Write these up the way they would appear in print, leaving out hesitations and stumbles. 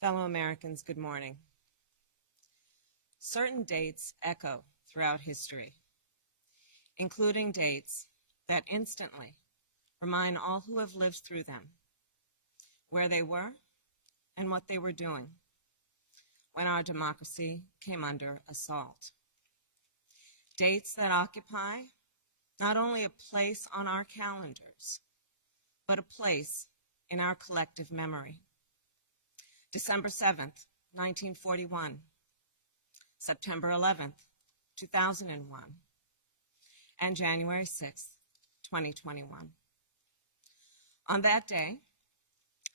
Fellow Americans, good morning. Certain dates echo throughout history, including dates that instantly remind all who have lived through them where they were and what they were doing when our democracy came under assault. Dates that occupy not only a place on our calendars, but a place in our collective memory. December 7th, 1941, September 11th, 2001, and January 6th, 2021. On that day,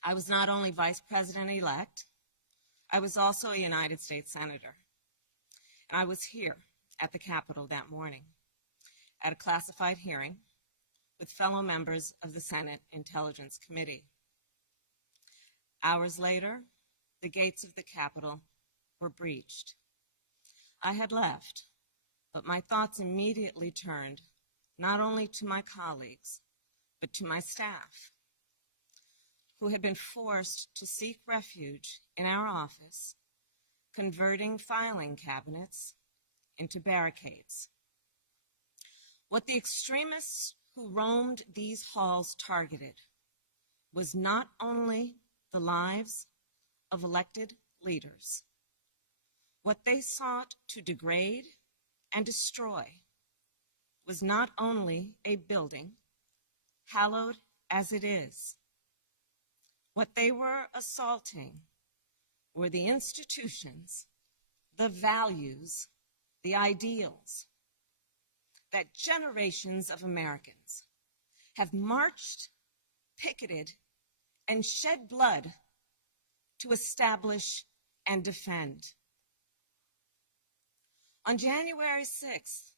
I was not only Vice President-elect, I was also a United States Senator. And I was here at the Capitol that morning at a classified hearing with fellow members of the Senate Intelligence Committee. Hours later, the gates of the Capitol were breached. I had left, but my thoughts immediately turned not only to my colleagues, but to my staff, who had been forced to seek refuge in our office, converting filing cabinets into barricades. What the extremists who roamed these halls targeted was not only the lives of elected leaders. What they sought to degrade and destroy was not only a building, hallowed as it is. What they were assaulting were the institutions, the values, the ideals that generations of Americans have marched, picketed, and shed blood to establish and defend. On January 6th,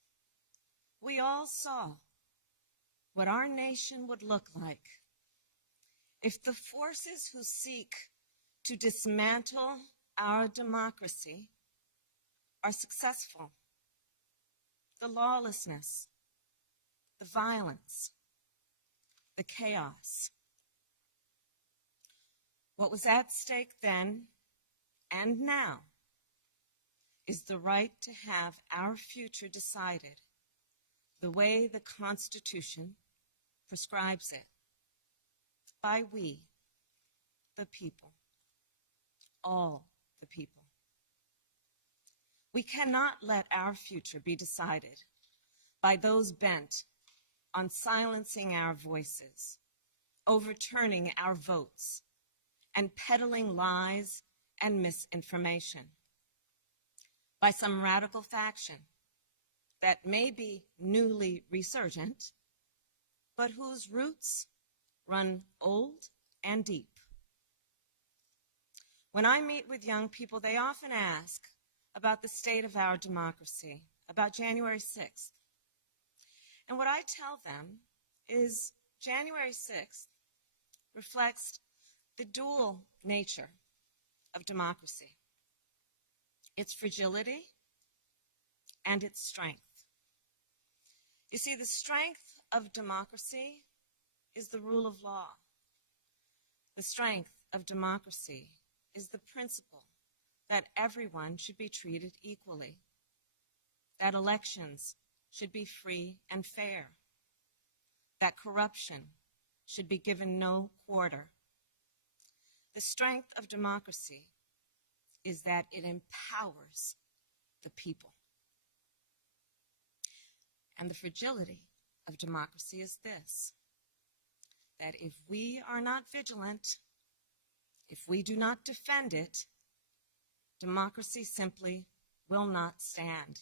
we all saw what our nation would look like if the forces who seek to dismantle our democracy are successful. The lawlessness, the violence, the chaos. What was at stake then and now is the right to have our future decided the way the Constitution prescribes it, by we, the people, all the people. We cannot let our future be decided by those bent on silencing our voices, overturning our votes, and peddling lies and misinformation by some radical faction that may be newly resurgent, but whose roots run old and deep. When I meet with young people, they often ask about the state of our democracy, about January 6th. And what I tell them is January 6th reflects the dual nature of democracy, its fragility and its strength. You see, the strength of democracy is the rule of law. The strength of democracy is the principle that everyone should be treated equally, that elections should be free and fair, that corruption should be given no quarter. The strength of democracy is that it empowers the people. And the fragility of democracy is this, that if we are not vigilant, if we do not defend it, democracy simply will not stand.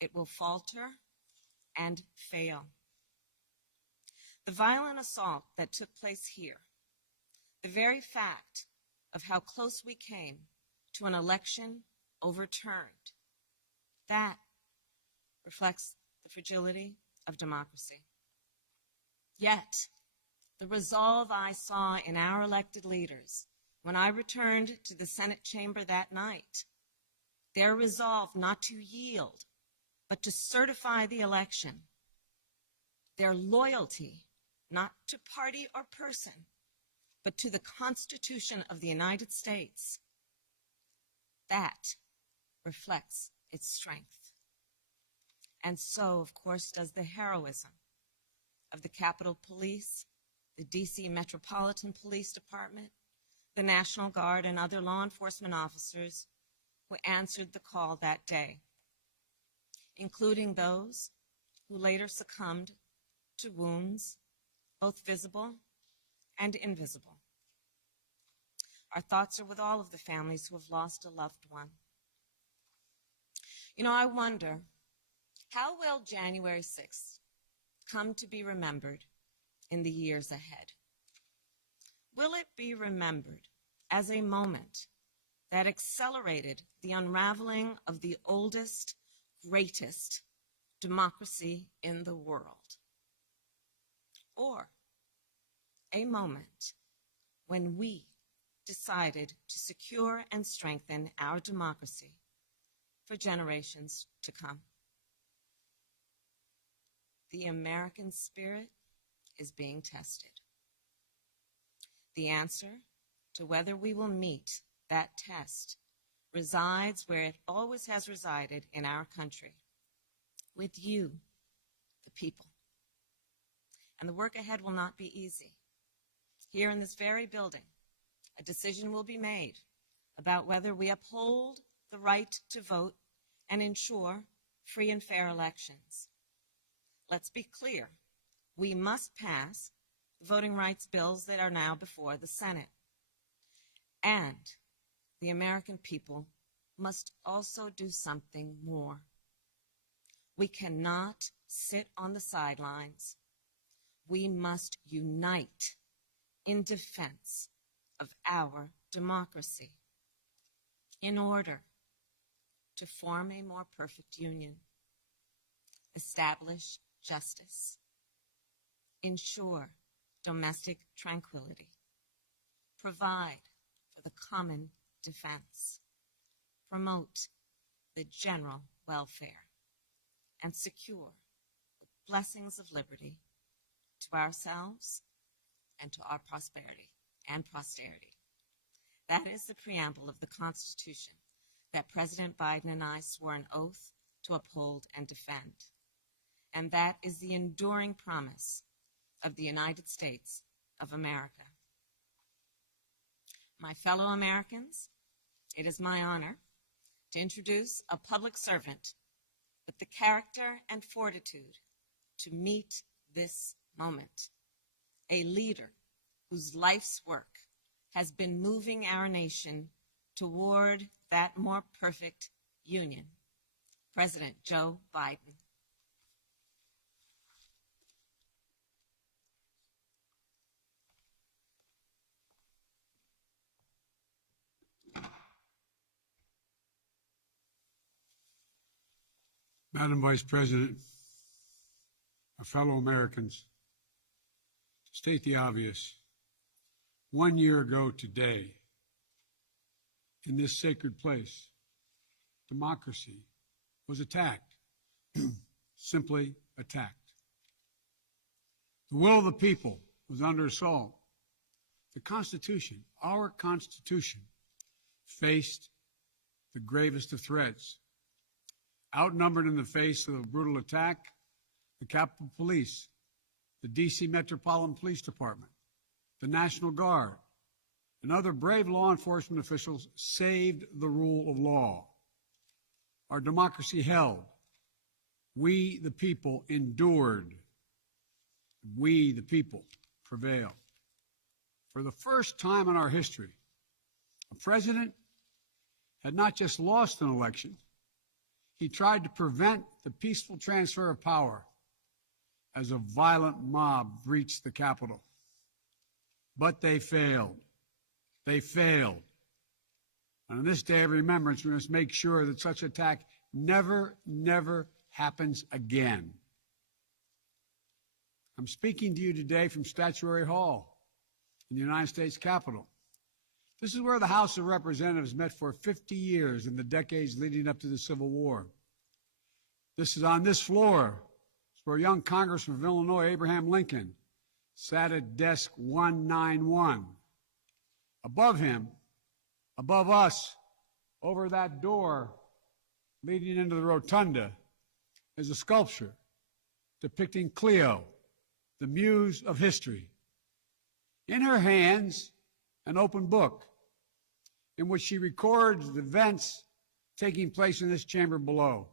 It will falter and fail. The violent assault that took place here, the very fact of how close we came to an election overturned, that reflects the fragility of democracy. Yet, the resolve I saw in our elected leaders when I returned to the Senate chamber that night, their resolve not to yield, but to certify the election, their loyalty not to party or person, but to the Constitution of the United States. That reflects its strength. And so, of course, does the heroism of the Capitol Police, the D.C. Metropolitan Police Department, the National Guard, and other law enforcement officers who answered the call that day, including those who later succumbed to wounds, both visible and invisible. Our thoughts are with all of the families who have lost a loved one. You know, I wonder, how will January 6th come to be remembered in the years ahead? Will it be remembered as a moment that accelerated the unraveling of the oldest, greatest democracy in the world? Or a moment when we decided to secure and strengthen our democracy for generations to come? The American spirit is being tested. The answer to whether we will meet that test resides where it always has resided in our country, with you, the people. And the work ahead will not be easy. Here in this very building, a decision will be made about whether we uphold the right to vote and ensure free and fair elections. Let's be clear, we must pass the voting rights bills that are now before the Senate. And the American people must also do something more. We cannot sit on the sidelines. We must unite in defense of our democracy in order to form a more perfect union, establish justice, ensure domestic tranquility, provide for the common defense, promote the general welfare, and secure the blessings of liberty to ourselves and to our prosperity and posterity. That is the preamble of the Constitution that President Biden and I swore an oath to uphold and defend. And that is the enduring promise of the United States of America. My fellow Americans, it is my honor to introduce a public servant with the character and fortitude to meet this moment, a leader whose life's work has been moving our nation toward that more perfect union, President Joe Biden. Madam Vice President, my fellow Americans, to state the obvious, 1 year ago today, in this sacred place, democracy was attacked, simply attacked. The will of the people was under assault. The Constitution, our Constitution, faced the gravest of threats. Outnumbered in the face of a brutal attack, the Capitol Police, the D.C. Metropolitan Police Department, the National Guard, and other brave law enforcement officials saved the rule of law. Our democracy held. We, the people, endured. We, the people, prevailed. For the first time in our history, a president had not just lost an election, he tried to prevent the peaceful transfer of power as a violent mob breached the Capitol. But they failed. They failed. And on this day of remembrance, we must make sure that such attack never happens again. I'm speaking to you today from Statuary Hall in the United States Capitol. This is where the House of Representatives met for 50 years in the decades leading up to the Civil War. This is on this floor. It's where young Congressman of Illinois, Abraham Lincoln, sat at desk 191 Above him, above us, over that door leading into the rotunda, is a sculpture depicting Cleo, the muse of history. In her hands, an open book in which she records the events taking place in this chamber below.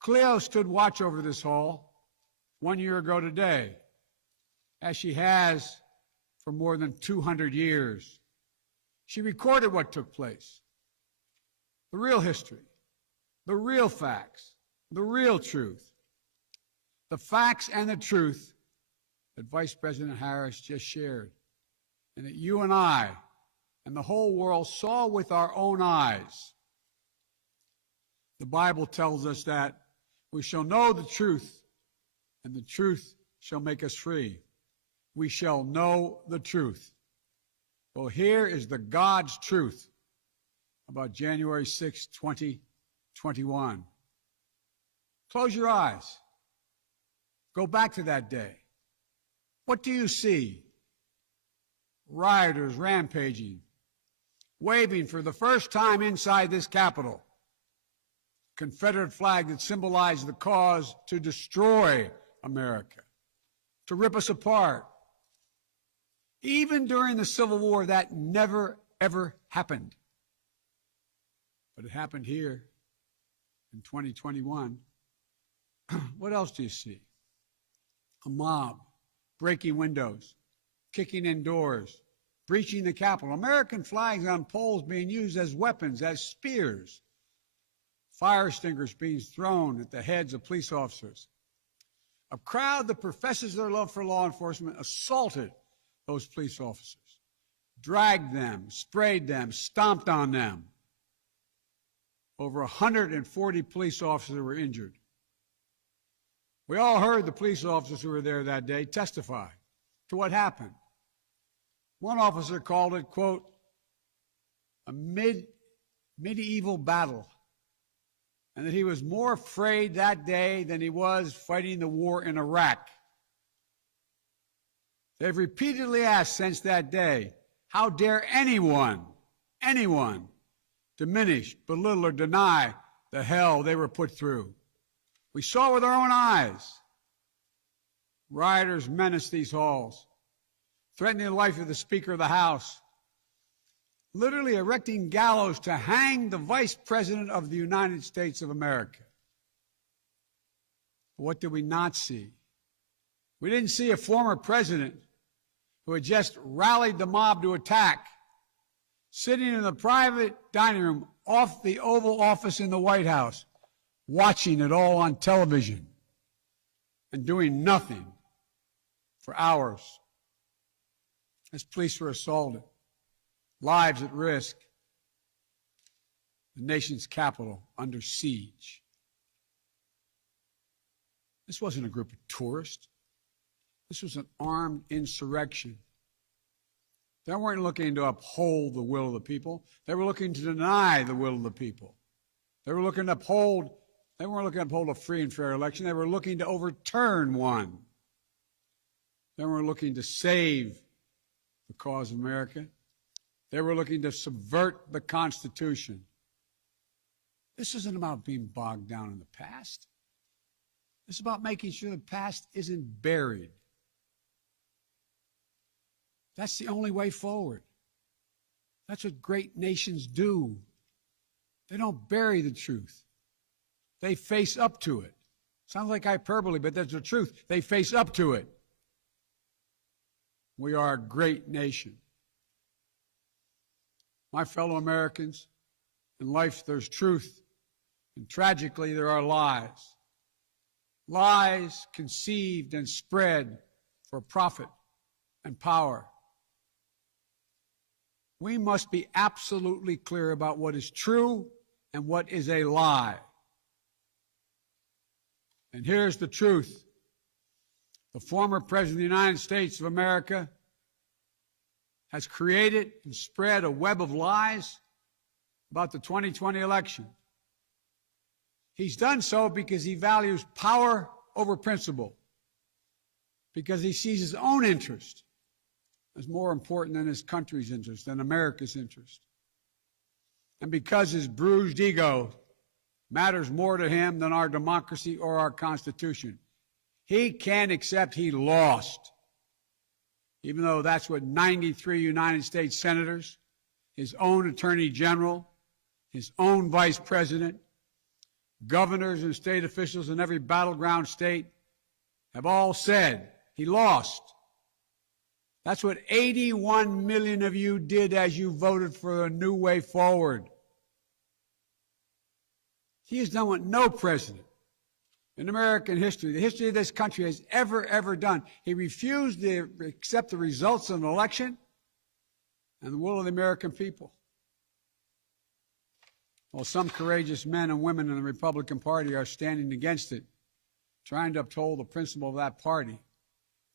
Cleo stood watch over this hall 1 year ago today, as she has for more than 200 years. She recorded what took place, the real history, the real facts, the real truth, the facts and the truth that Vice President Harris just shared, and that you and I and the whole world saw with our own eyes. The Bible tells us that we shall know the truth, and the truth shall make us free. We shall know the truth. Well, here is the God's truth about January 6, 2021. Close your eyes. Go back to that day. What do you see? Rioters rampaging, waving for the first time inside this Capitol Confederate flag that symbolized the cause to destroy America, to rip us apart. Even during the Civil War, that never, ever happened. But it happened here in 2021. What else do you see? A mob breaking windows, kicking in doors, breaching the Capitol. American flags on poles being used as weapons, as spears. Fire extinguishers being thrown at the heads of police officers. A crowd that professes their love for law enforcement assaulted those police officers, dragged them, sprayed them, stomped on them. Over 140 police officers were injured. We all heard the police officers who were there that day testify to what happened. One officer called it, quote, a medieval battle, and that he was more afraid that day than he was fighting the war in Iraq. They've repeatedly asked since that day, how dare anyone diminish, belittle, or deny the hell they were put through? We saw with our own eyes. Rioters menaced these halls, threatening the life of the Speaker of the House, literally erecting gallows to hang the Vice President of the United States of America. What did we not see? We didn't see a former president who had just rallied the mob to attack, sitting in the private dining room off the Oval Office in the White House, watching it all on television and doing nothing for hours as police were assaulted, lives at risk, the nation's capital under siege. This wasn't a group of tourists. This was an armed insurrection. They weren't looking to uphold the will of the people. They were looking to deny the will of the people. They weren't looking to uphold a free and fair election. They were looking to overturn one. They weren't looking to save the cause of America. They were looking to subvert the Constitution. This isn't about being bogged down in the past. This is about making sure the past isn't buried. That's the only way forward. That's what great nations do. They don't bury the truth. They face up to it. Sounds like hyperbole, but that's the truth. They face up to it. We are a great nation. My fellow Americans, in life there's truth, and tragically there are lies. Lies conceived and spread for profit and power. We must be absolutely clear about what is true and what is a lie. And here's the truth. The former President of the United States of America has created and spread a web of lies about the 2020 election. He's done so because he values power over principle, because he sees his own interest is more important than his country's interest, than America's interest. And because his bruised ego matters more to him than our democracy or our Constitution, he can't accept he lost, even though that's what 93 United States senators, his own attorney general, his own vice president, governors and state officials in every battleground state have all said. He lost. That's what 81 million of you did as you voted for a new way forward. He has done what no president in American history, the history of this country, has ever done. He refused to accept the results of an election and the will of the American people. While some courageous men and women in the Republican Party are standing against it, trying to uphold the principle of that party,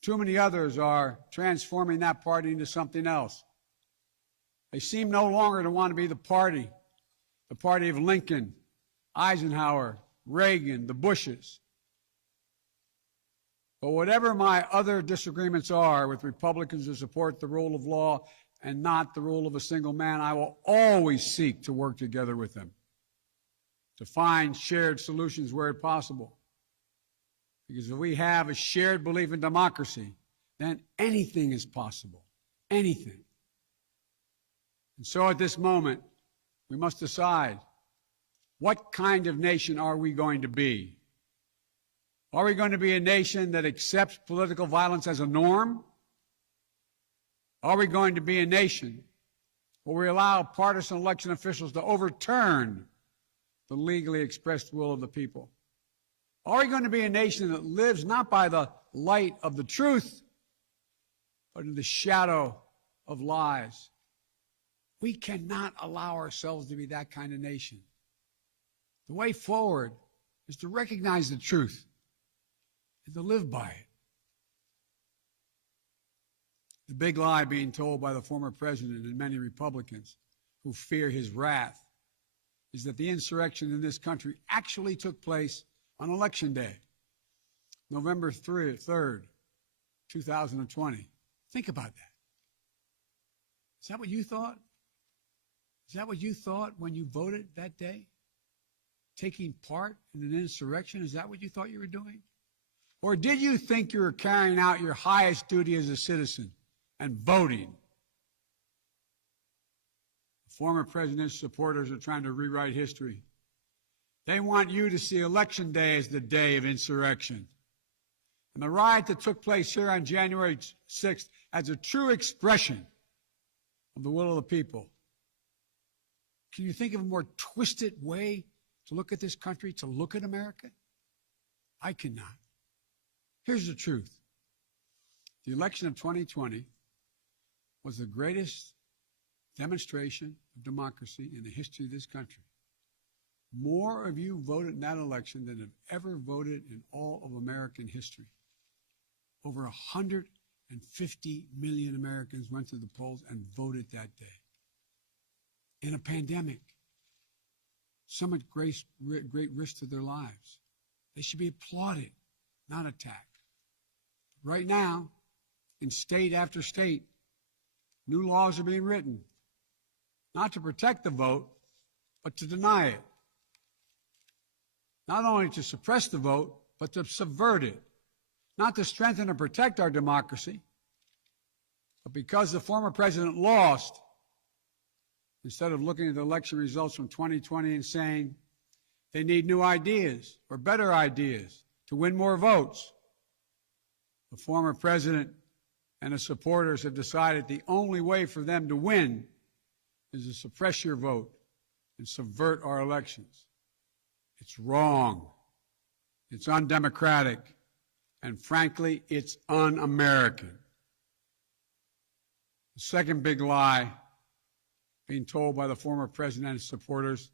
too many others are transforming that party into something else. They seem no longer to want to be the party of Lincoln, Eisenhower, Reagan, the Bushes. But whatever my other disagreements are with Republicans who support the rule of law and not the rule of a single man, I will always seek to work together with them to find shared solutions where possible. Because if we have a shared belief in democracy, then anything is possible. Anything. And so at this moment, we must decide, what kind of nation are we going to be? Are we going to be a nation that accepts political violence as a norm? Are we going to be a nation where we allow partisan election officials to overturn the legally expressed will of the people? Are we going to be a nation that lives not by the light of the truth, but in the shadow of lies? We cannot allow ourselves to be that kind of nation. The way forward is to recognize the truth and to live by it. The big lie being told by the former president and many Republicans who fear his wrath is that the insurrection in this country actually took place on Election Day, November 3rd, 2020. Think about that. Is that what you thought? Is that what you thought when you voted that day? Taking part in an insurrection? Is that what you thought you were doing? Or did you think you were carrying out your highest duty as a citizen and voting? The former president's supporters are trying to rewrite history. They want you to see Election Day as the day of insurrection. And the riot that took place here on January 6th as a true expression of the will of the people. Can you think of a more twisted way to look at this country, to look at America? I cannot. Here's the truth. The election of 2020 was the greatest demonstration of democracy in the history of this country. More of you voted in that election than have ever voted in all of American history. Over 150 million Americans went to the polls and voted that day. In a pandemic, some at great risk to their lives. They should be applauded, not attacked. Right now, in state after state, new laws are being written, not to protect the vote, but to deny it. Not only to suppress the vote, but to subvert it. Not to strengthen and protect our democracy, but because the former president lost, instead of looking at the election results from 2020 and saying they need new ideas or better ideas to win more votes, the former president and his supporters have decided the only way for them to win is to suppress your vote and subvert our elections. It's wrong. It's undemocratic. And frankly, it's un-American. The second big lie being told by the former president and his supporters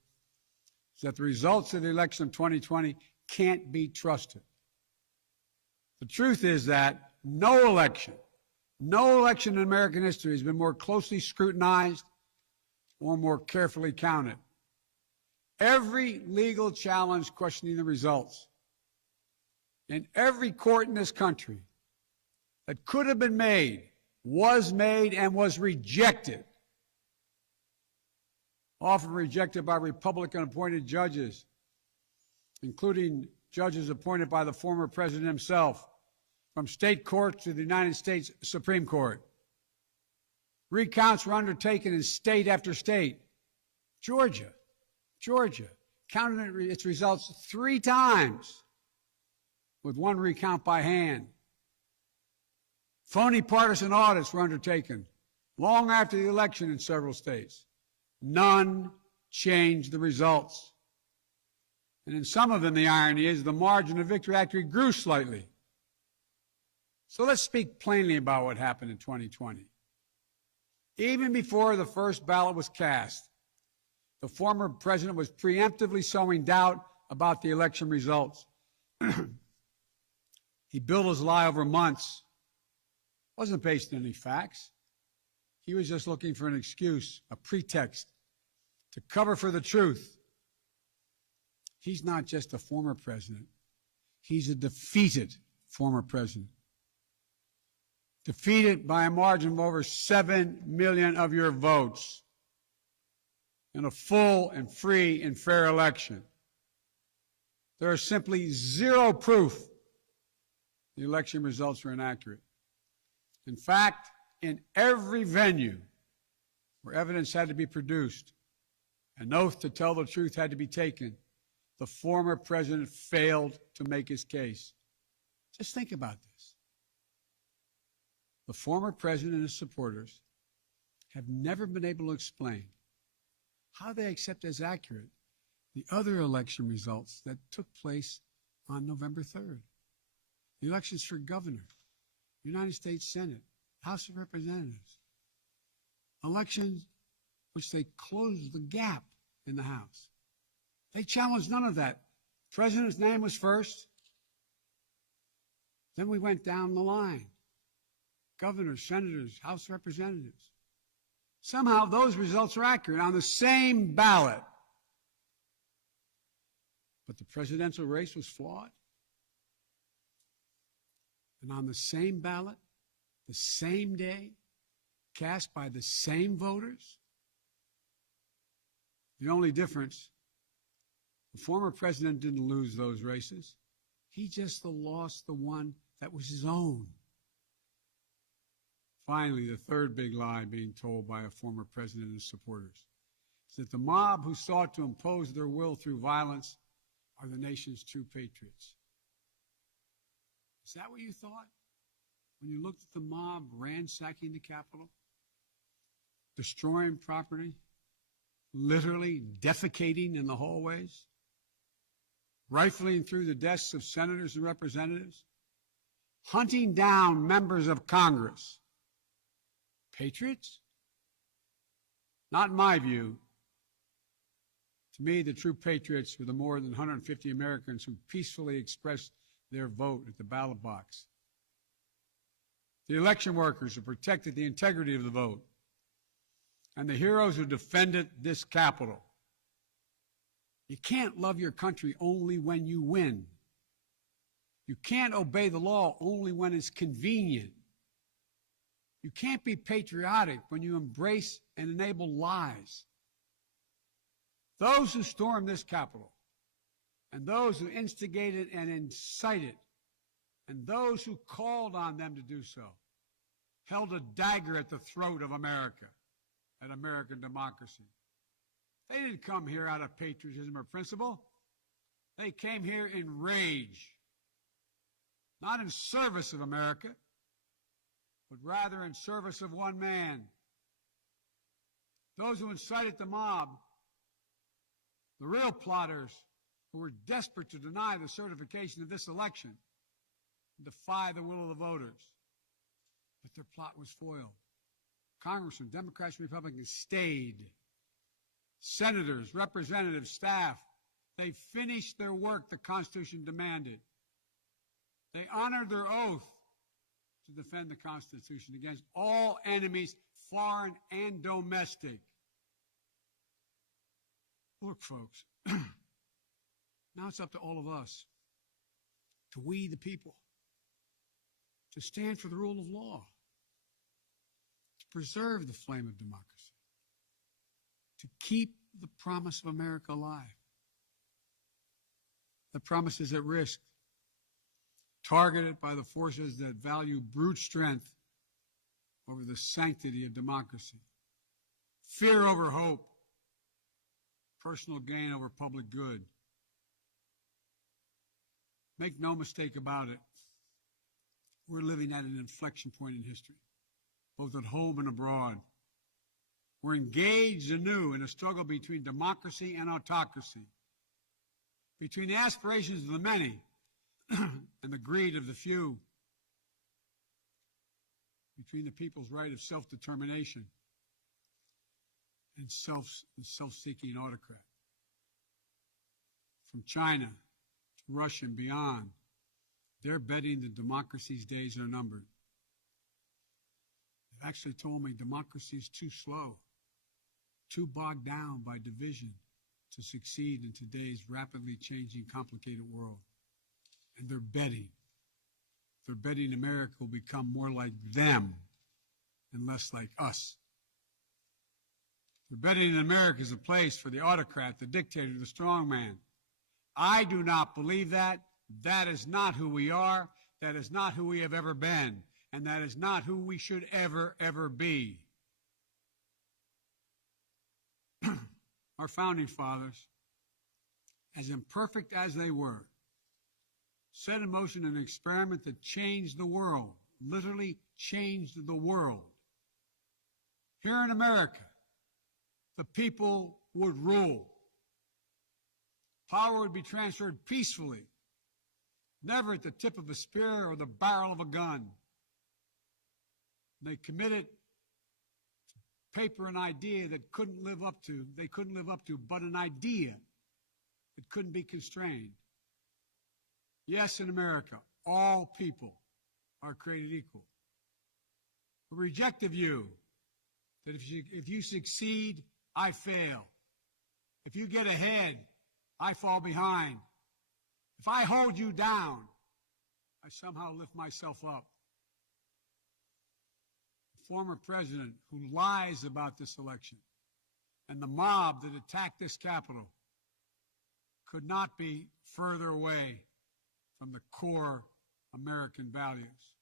is that the results of the election of 2020 can't be trusted. The truth is that no election in American history has been more closely scrutinized or more carefully counted. Every legal challenge questioning the results in every court in this country that could have been made was made and was rejected, often rejected by Republican-appointed judges, including judges appointed by the former president himself, from state courts to the United States Supreme Court. Recounts were undertaken in state after state. Georgia counted its results 3 times, with 1 recount by hand. Phony partisan audits were undertaken long after the election in several states. None changed the results. And in some of them, the irony is the margin of victory actually grew slightly. So let's speak plainly about what happened in 2020. Even before the first ballot was cast, the former president was preemptively sowing doubt about the election results. He built his lie over months. It wasn't based on any facts. He was just looking for an excuse, a pretext, to cover for the truth. He's not just a former president. He's a defeated former president. Defeated by a margin of over 7 million of your votes in a full and free and fair election. There is simply zero proof the election results were inaccurate. In fact, in every venue where evidence had to be produced, an oath to tell the truth had to be taken, the former president failed to make his case. Just think about this. The former president and his supporters have never been able to explain how they accept as accurate the other election results that took place on November 3rd. The elections for governor, United States Senate, House of Representatives. Elections which they closed the gap in the House. They challenged none of that. The president's name was first. Then we went down the line. Governors, senators, House of Representatives. Somehow those results are accurate on the same ballot. But the presidential race was flawed. And on the same ballot, the same day, cast by the same voters. The only difference, the former president didn't lose those races. He just lost the one that was his own. Finally, the third big lie being told by a former president and his supporters is that the mob who sought to impose their will through violence are the nation's true patriots. Is that what you thought when you looked at the mob ransacking the Capitol, destroying property, literally defecating in the hallways, rifling through the desks of senators and representatives, hunting down members of Congress? Patriots? Not in my view. To me, the true patriots were the more than 150 Americans who peacefully expressed their vote at the ballot box. The election workers who protected the integrity of the vote. And the heroes who defended this Capitol. You can't love your country only when you win. You can't obey the law only when it's convenient. You can't be patriotic when you embrace and enable lies. Those who stormed this Capitol, and those who instigated and incited, and those who called on them to do so, held a dagger at the throat of America, at American democracy. They didn't come here out of patriotism or principle. They came here in rage, not in service of America, but rather in service of one man. Those who incited the mob, the real plotters who were desperate to deny the certification of this election, defy the will of the voters. But their plot was foiled. Congressmen, Democrats and Republicans stayed. Senators, representatives, staff, they finished their work the Constitution demanded. They honored their oath to defend the Constitution against all enemies, foreign and domestic. Look, folks, now it's up to all of us, to we the people, to stand for the rule of law, preserve the flame of democracy, to keep the promise of America alive. The promise is at risk, targeted by the forces that value brute strength over the sanctity of democracy, fear over hope, personal gain over public good. Make no mistake about it, we're living at an inflection point in history, both at home and abroad. We're engaged anew in a struggle between democracy and autocracy, between the aspirations of the many and the greed of the few, between the people's right of self-determination and self-seeking autocrat. From China to Russia and beyond, they're betting that democracy's days are numbered. They've actually told me democracy is too slow, too bogged down by division to succeed in today's rapidly changing, complicated world. And they're betting America will become more like them and less like us. They're betting that America is a place for the autocrat, the dictator, the strongman. I do not believe that. That is not who we are. That is not who we have ever been. And that is not who we should ever, ever be. Our founding fathers, as imperfect as they were, set in motion an experiment that changed the world, literally changed the world. Here in America, the people would rule. Power would be transferred peacefully, never at the tip of a spear or the barrel of a gun. They committed to paper an idea that they couldn't live up to, but an idea that couldn't be constrained. Yes, in America, all people are created equal. We reject the view that if you succeed, I fail. If you get ahead, I fall behind. If I hold you down, I somehow lift myself up. The former president who lies about this election and the mob that attacked this Capitol could not be further away from the core American values.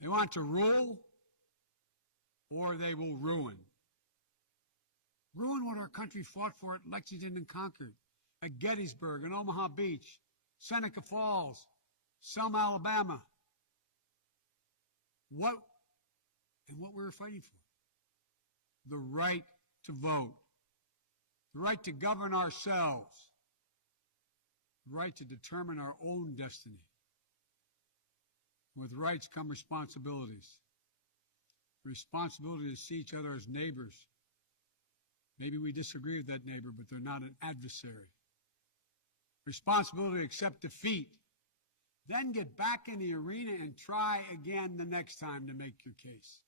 They want to rule, or they will ruin. Ruin what our country fought for at Lexington and Concord, at Gettysburg and Omaha Beach, Seneca Falls, Selma, Alabama. What we were fighting for? The right to vote, the right to govern ourselves, the right to determine our own destiny. With rights come responsibilities. The responsibility to see each other as neighbors. Maybe we disagree with that neighbor, but they're not an adversary. Responsibility to accept defeat. Then get back in the arena and try again the next time to make your case.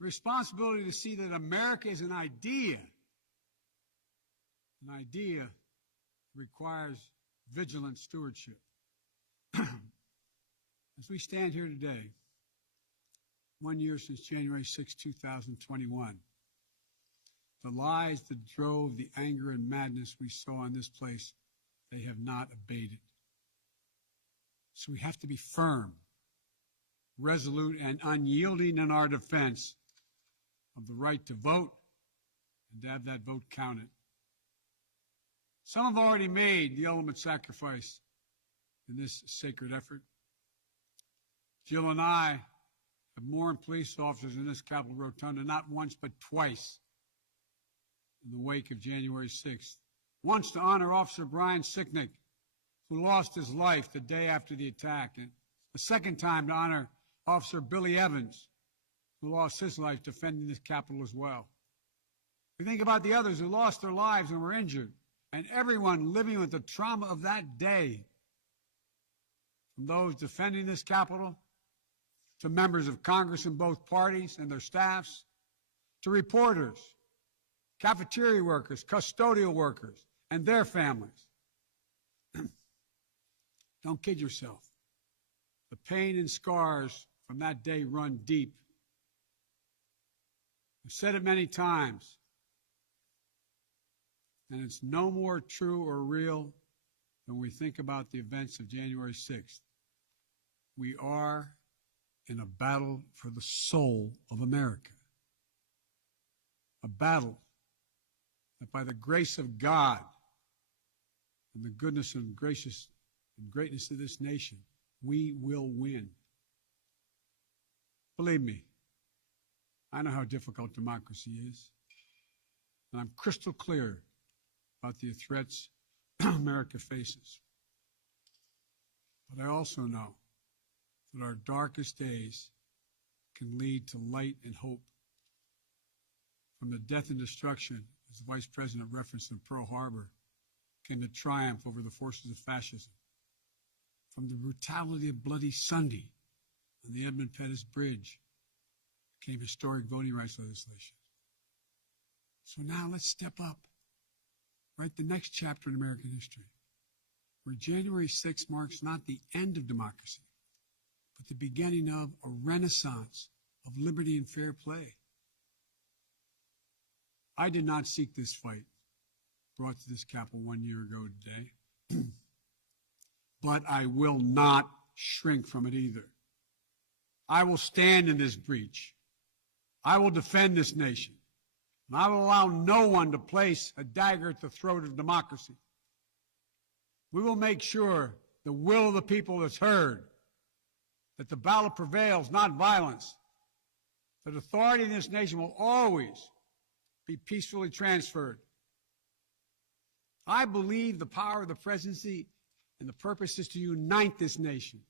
Responsibility to see that America is an idea. An idea requires vigilant stewardship. As we stand here today, 1 year since January 6, 2021, the lies that drove the anger and madness we saw in this place, they have not abated. So we have to be firm, resolute, and unyielding in our defense of the right to vote and to have that vote counted. Some have already made the ultimate sacrifice in this sacred effort. Jill and I have mourned police officers in this Capitol Rotunda not once but twice in the wake of January 6th. Once to honor Officer Brian Sicknick, who lost his life the day after the attack, and a second time to honor Officer Billy Evans, who lost his life defending this Capitol as well. We think about the others who lost their lives and were injured, and everyone living with the trauma of that day, from those defending this Capitol, to members of Congress in both parties and their staffs, to reporters, cafeteria workers, custodial workers, and their families. Don't kid yourself. The pain and scars from that day run deep. I've said it many times, and it's no more true or real when we think about the events of January 6th. We are in a battle for the soul of America. A battle that by the grace of God and the goodness and greatness of this nation, we will win. Believe me, I know how difficult democracy is, and I'm crystal clear about the threats America faces. But I also know that our darkest days can lead to light and hope. From the death and destruction, as the Vice President referenced in Pearl Harbor, came the triumph over the forces of fascism. From the brutality of Bloody Sunday on the Edmund Pettus Bridge came historic voting rights legislation. So now let's step up, write the next chapter in American history, where January 6th marks not the end of democracy, but the beginning of a renaissance of liberty and fair play. I did not seek this fight brought to this Capitol 1 year ago today, but I will not shrink from it either. I will stand in this breach. I will defend this nation, and I will allow no one to place a dagger at the throat of democracy. We will make sure the will of the people is heard, that the ballot prevails, not violence, that authority in this nation will always be peacefully transferred. I believe the power of the presidency and the purpose is to unite this nation,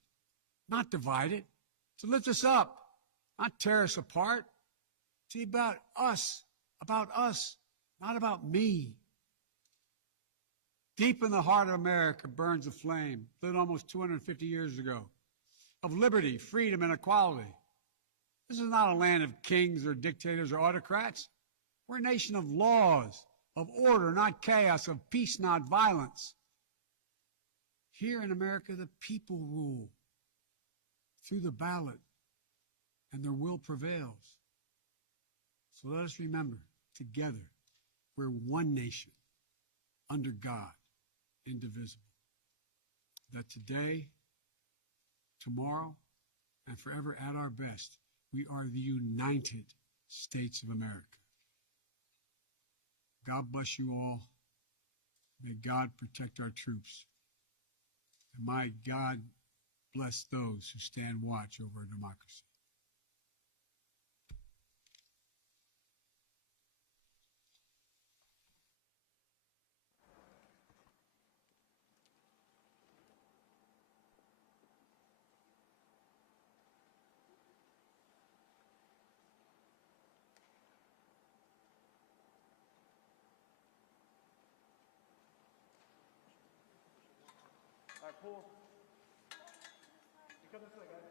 not divide it, to lift us up, not tear us apart, to be about us, not about me. Deep in the heart of America burns a flame, lit almost 250 years ago, of liberty, freedom, and equality. This is not a land of kings or dictators or autocrats. We're a nation of laws, of order, not chaos, of peace, not violence. Here in America, the people rule through the ballot, and their will prevails. So let us remember, together, we're one nation, under God, indivisible. That today, tomorrow, and forever at our best, we are the United States of America. God bless you all. May God protect our troops. And may God bless those who stand watch over our democracy. All right, pull. You come this way, guys.